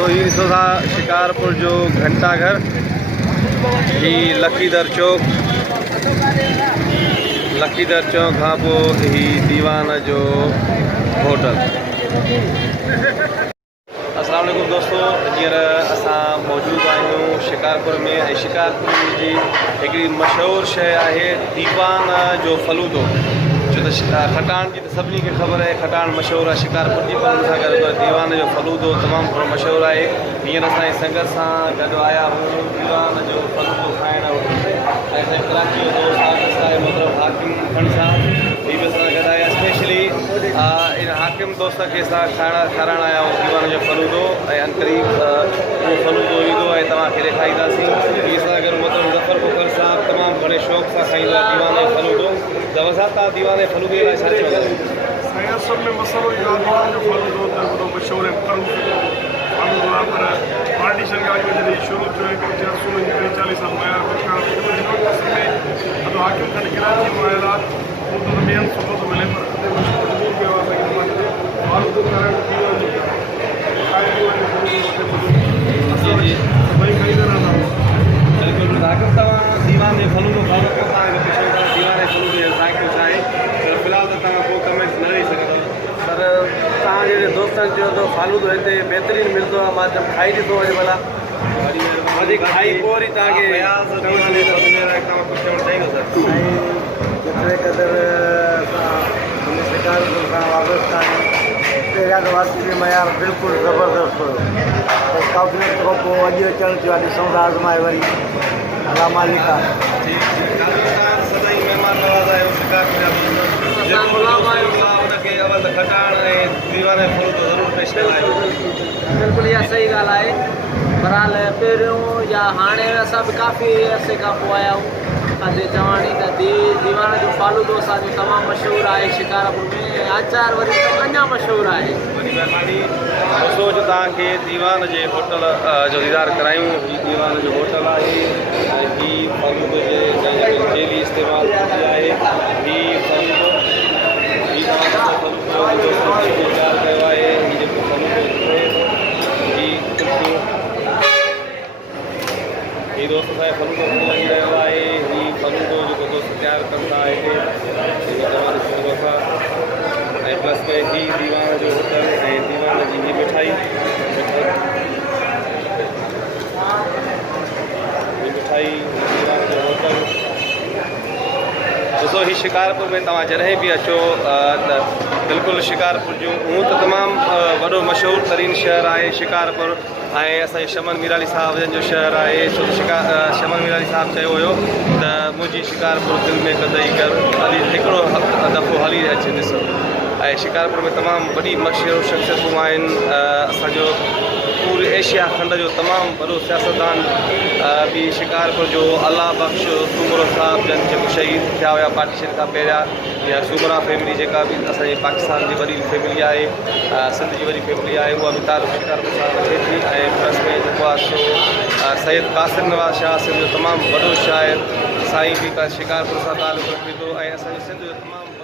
तो ये ॾिसो था शिकारपुर जो घंटाघर, ही लखीदर चौक खां पोइ ही दीवान जो होटल। अस्सलाम वालेकुम दोस्तों, हींअर असां मौजूदु आहियूं शिकारपुर में। ऐं शिकारपुर जी हिकिड़ी मशहूरु शइ आहे दीवान जो फलूदो। छो त खटाण जी त सभिनी खे ख़बर आहे, खटाण मशहूरु आहे शिकारपुर जी, पर हुन सां गॾु दीवान जो फलूदो तमामु घणो मशहूरु आहे। हींअर असांजी संगत सां गॾु आया आहियूं दीवान जो फलूदो खाइण। ऐं असांजे कराची जो दोस्त आर्टिस्ट आहे मोहतरम हाकिम खण सां, ही बि असां गॾु आया स्पेशली इन हाकिम दोस्त खे असां खाराइण आया आहियूं दीवान जो फलूदो। ऐं अनकरीब उहो फलूदो ईंदो ऐं तव्हांखे ॾेखारींदासीं। ही असां गॾु मोहतरम ज़फ़र बुकर साहब तमामु घणे शौक़ सां खाईंदो आहे दीवान जो फलूदो। ज़फ़र साहब, तव्हां दीवान जे फलूदे लाइ छा चवंदा? सब में मसलो दीवान जो फलूदो तो मशहूर है, पर पार्टीशन का जैसे शुरू जो है 40 साल मयार अब हाकिम खंड कराची मायरात वो तो बेहद सुबह तो मिले, पर मशहूर के वास्ते फलूदो कारण भाई कई तरह ना बिल्कुलु हाकिम, तव्हां दीवान जो फलूदो खाओ त तव्हांखे पुछूं था दीवान जे फलूदे जो ज़ाइक़ो छा आहे? फ़िलहाल त तव्हां को कमेंट्स न ॾेई सघंदव, पर तव्हां जहिड़े दोस्तनि चयो त फालूदो हिते बहितरीनु मिलंदो आहे। मां जब खाई ॾिठो वञे भला, वधीक खाई पोइ वरी तव्हांखे दीवान जे फलूदे लाइ तव्हां कुझु चवणु चाहींदो सर? जेतिरे क़दुरु असां शिकारपुर खां वापसि आहियूं, पहिरियां त वापसी मयार बिल्कुलु ज़बरदस्त हुयो। काफ़ी वक़्त खां पोइ अॼु अचणु थियो आहे, ॾिसूं था आज़माए वरी अला मालिक आहे। सदाई महिमान नवाज़ आहियो शिकारपुर जा, हुनखे अवल खटाण ऐं दीवान जो फलूदो ज़रूरु पेश कयो। बिल्कुलु इहा सही ॻाल्हि आहे। बहरहाल पहिरियों या हाणे असां बि काफ़ी अरसे खां पोइ आया आहियूं। अॼु चवानी त दीवान जो फालूदो असांजो तमामु मशहूरु आहे शिकारपुर में, ऐं आचार वरी अञा मशहूरु आहे। वॾी महिरबानी। सोच तव्हांखे दीवान जे होटल जो दीदार करायूं। ही दीवान जो होटल आहे, ही फलूदो जे डेली इस्तेमालु थींदी आहे। ही फलूदो तयारु कयो आहे। ही जेको फलूदो ही दोस्त असांजे फलूदो कयो आहे। ही फलूदो जेको दोस्त तयारु कंदा हिते तव्हां ॾिसी सघो था। ऐं प्लस में ही दीवान जो होटल ऐं दीवान जी ही मिठाई दीवान जो होटल। ॾिसो, ही शिकारपुर में तव्हां जॾहिं बि अचो त बिल्कुलु शिकारपुर जूं हूअं त तमामु वॾो मशहूरु तरीन शहरु आहे शिकारपुर, ऐं असांजे शमन मीराली साहब जन जो शहरु आहे। छो त शमन मीराली साहब चयो हुयो त मुंहिंजी शिकारपुर दिलि में कदई कर, हिकिड़ो दफ़ो हली अचे ॾिसो। ऐं शिकारपुर में तमामु वॾी मशहूरु शख़्सियतूं आहिनि। असांजो पूरे एशिया खंड जो तमामु वॾो सियासतदान बि शिकारपुर जो अल्लाह बख़्श सूमरो साहब जन जेको शहीद थिया हुआ पार्टीशन खां पहिरियां, या सूमरा फैमिली जेका बि असांजे पाकिस्तान जी वॾी फैमिली आहे, सिंध जी वॾी फैमिली आहे, उहा बि तालुक़ु शिकारपुर सां रखे थी। ऐं प्लस में जेको आहे सो सैयद कासिम नवाज़ शाह सिंध जो तमामु वॾो शाइर, साईं बि शिकारपुर सां तालुक़ु रखे थो। ऐं असांजे सिंध जो तमामु